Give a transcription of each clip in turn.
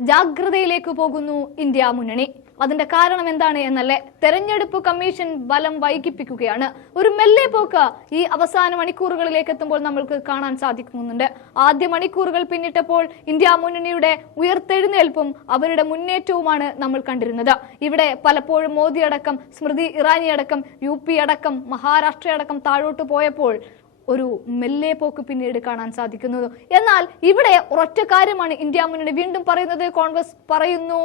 ജാഗ്രതയിലേക്ക് പോകുന്നു ഇന്ത്യ മുന്നണി. അതിന്റെ കാരണം എന്താണ് എന്നല്ലേ? തെരഞ്ഞെടുപ്പ് കമ്മീഷൻ ബലം വൈകിപ്പിക്കുകയാണ്. ഒരു മെല്ലെ പോക്ക് ഈ അവസാന മണിക്കൂറുകളിലേക്ക് എത്തുമ്പോൾ നമ്മൾക്ക് കാണാൻ സാധിക്കുന്നുണ്ട്. ആദ്യ മണിക്കൂറുകൾ പിന്നിട്ടപ്പോൾ ഇന്ത്യ മുന്നണിയുടെ ഉയർത്തെഴുന്നേൽപ്പും അവരുടെ മുന്നേറ്റവുമാണ് നമ്മൾ കണ്ടിരുന്നത്. ഇവിടെ പലപ്പോഴും മോദി അടക്കം, സ്മൃതി ഇറാനി അടക്കം, UP അടക്കം, മഹാരാഷ്ട്ര അടക്കം താഴോട്ട് പോയപ്പോൾ ഒരു മെല്ലെ പോക്ക് പിന്നീട് കാണാൻ സാധിക്കുന്നത്. എന്നാൽ ഇവിടെ ഒരൊറ്റ കാര്യമാണ് ഇന്ത്യ മുന്നണി വീണ്ടും പറയുന്നത്. കോൺഗ്രസ് പറയുന്നു,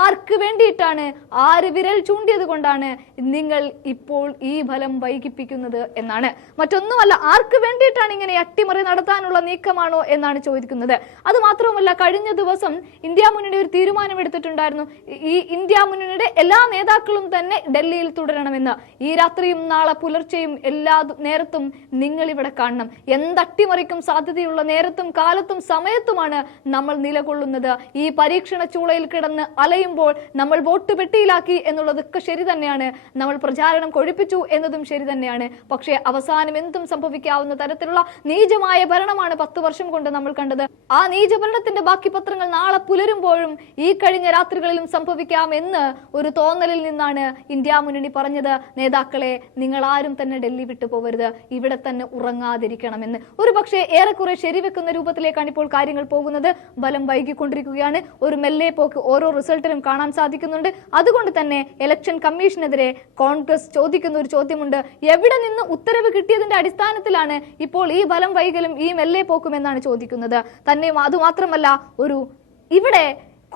ആർക്ക് വേണ്ടിയിട്ടാണ്, ആര് വിരൽ ചൂണ്ടിയത് കൊണ്ടാണ് നിങ്ങൾ ഇപ്പോൾ ഈ ഫലം വൈകിപ്പിക്കുന്നത് എന്നാണ്. മറ്റൊന്നുമല്ല, ആർക്ക് വേണ്ടിയിട്ടാണ് ഇങ്ങനെ അട്ടിമറി നടത്താനുള്ള നീക്കമാണോ എന്നാണ് ചോദിക്കുന്നത്. അത് മാത്രവുമല്ല, കഴിഞ്ഞ ദിവസം ഇന്ത്യ മുന്നണി ഒരു തീരുമാനമെടുത്തിട്ടുണ്ടായിരുന്നു. ഈ ഇന്ത്യ മുന്നണിയുടെ എല്ലാ നേതാക്കളും തന്നെ ഡൽഹിയിൽ തുടരണമെന്ന്. ഈ രാത്രിയും നാളെ പുലർച്ചെയും എല്ലാ നേരത്തും നിങ്ങൾ ഇവിടെ കാണണം. എന്തട്ടിമറിക്കും സാധ്യതയുള്ള നേരത്തും കാലത്തും സമയത്തുമാണ് നമ്മൾ നിലകൊള്ളുന്നത്. ഈ പരീക്ഷണ ചൂളയിൽ കിടന്ന് അലയുമ്പോൾ നമ്മൾ വോട്ട് പെട്ടിയിലാക്കി എന്നുള്ളതൊക്കെ ശരി തന്നെയാണ്. നമ്മൾ പ്രചാരണം കൊഴിപ്പിച്ചു എന്നതും ശരി തന്നെയാണ്. പക്ഷേ അവസാനം എന്തും സംഭവിക്കാവുന്ന തരത്തിലുള്ള നീചമായ ഭരണമാണ് 10 വർഷം കൊണ്ട് നമ്മൾ കണ്ടത്. ആ നീചഭരണത്തിന്റെ ബാക്കി പത്രങ്ങൾ നാളെ പുലരുമ്പോഴും ഈ കഴിഞ്ഞ രാത്രികളിലും സംഭവിക്കാം എന്ന് ഒരു തോന്നലിൽ നിന്നാണ് ഇന്ത്യ മുന്നണി പറഞ്ഞത്, നേതാക്കളെ നിങ്ങൾ ആരും തന്നെ ഡൽഹി വിട്ടു പോകരുത്, ഇവിടെ തന്നെ ഉറങ്ങാതിരിക്കണമെന്ന്. ഒരു പക്ഷേ ഏറെക്കുറെ ശരിവെക്കുന്ന രൂപത്തിലേക്കാണ് ഇപ്പോൾ കാര്യങ്ങൾ പോകുന്നത്. ബലം വൈകിക്കൊണ്ടിരിക്കുകയാണ്. ഒരു മെല്ലെ പോക്ക് ഓരോ റിസൾട്ടിലും കാണാൻ സാധിക്കുന്നുണ്ട്. അതുകൊണ്ട് തന്നെ ഇലക്ഷൻ കമ്മീഷനെതിരെ കോൺഗ്രസ് ചോദിക്കുന്ന ഒരു ചോദ്യമുണ്ട്. എവിടെ നിന്ന് ഉത്തരവ് കിട്ടിയതിന്റെ അടിസ്ഥാനത്തിലാണ് ഇപ്പോൾ ഈ ബലം വൈകലും ഈ മെല്ലെ പോക്കും എന്നാണ് ചോദിക്കുന്നത്. തന്നെ അതുമാത്രമല്ല, ഇവിടെ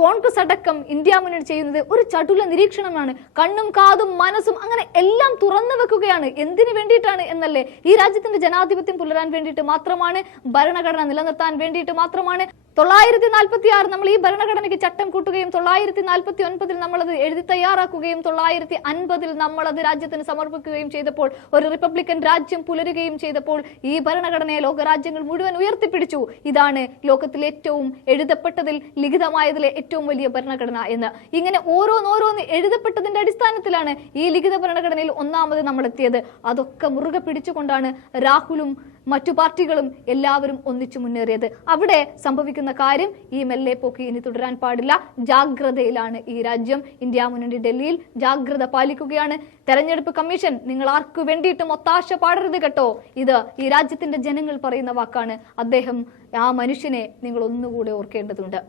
കോൺഗ്രസ് അടക്കം ഇന്ത്യ മുന്നണി ചെയ്യുന്നത് ഒരു ചടുല നിരീക്ഷണമാണ്. കണ്ണും കാതും മനസ്സും അങ്ങനെ എല്ലാം തുറന്നു വെക്കുകയാണ്. എന്തിനു വേണ്ടിയിട്ടാണ് എന്നല്ലേ? ഈ രാജ്യത്തിന്റെ ജനാധിപത്യം പുലരാൻ വേണ്ടിയിട്ട് മാത്രമാണ്, ഭരണഘടന നിലനിർത്താൻ വേണ്ടിയിട്ട് മാത്രമാണ്. 946 നമ്മൾ ഈ ഭരണഘടനയ്ക്ക് ചട്ടം കൂട്ടുകയും 949 നമ്മളത് എഴുതി തയ്യാറാക്കുകയും 950 നമ്മളത് രാജ്യത്തിന് സമർപ്പിക്കുകയും ചെയ്തപ്പോൾ, ഒരു റിപ്പബ്ലിക്കൻ രാജ്യം പുലരുകയും ചെയ്തപ്പോൾ ഈ ഭരണഘടനയെ ലോകരാജ്യങ്ങൾ മുഴുവൻ ഉയർത്തിപ്പിടിച്ചു. ഇതാണ് ലോകത്തിലെ ഏറ്റവും എഴുതപ്പെട്ടതിൽ, ലിഖിതമായതിലെ ഏറ്റവും വലിയ ഭരണഘടന എന്ന്. ഇങ്ങനെ ഓരോന്നോരോന്ന് എഴുതപ്പെട്ടതിന്റെ അടിസ്ഥാനത്തിലാണ് ഈ ലിഖിത ഭരണഘടനയിൽ ഒന്നാമത് നമ്മൾ എത്തിയത്. അതൊക്കെ മുറുകെ പിടിച്ചുകൊണ്ടാണ് രാഹുലും മറ്റു പാർട്ടികളും എല്ലാവരും ഒന്നിച്ചു മുന്നേറിയത്. അവിടെ സംഭവിക്കുന്ന കാര്യം ഈ മെല്ലെ പോക്ക് ഇനി തുടരാൻ പാടില്ല. ജാഗ്രതയിലാണ് ഈ രാജ്യം. ഇന്ത്യ മുന്നണി ഡൽഹിയിൽ ജാഗ്രത പാലിക്കുകയാണ്. തെരഞ്ഞെടുപ്പ് കമ്മീഷൻ, നിങ്ങൾ ആർക്കു വേണ്ടിയിട്ടും ഒത്താശ പാടരുത് കേട്ടോ. ഇത് ഈ രാജ്യത്തിന്റെ ജനങ്ങൾ പറയുന്ന വാക്കാണ്. ആ മനുഷ്യനെ നിങ്ങൾ ഒന്നുകൂടെ ഓർക്കേണ്ടതുണ്ട്.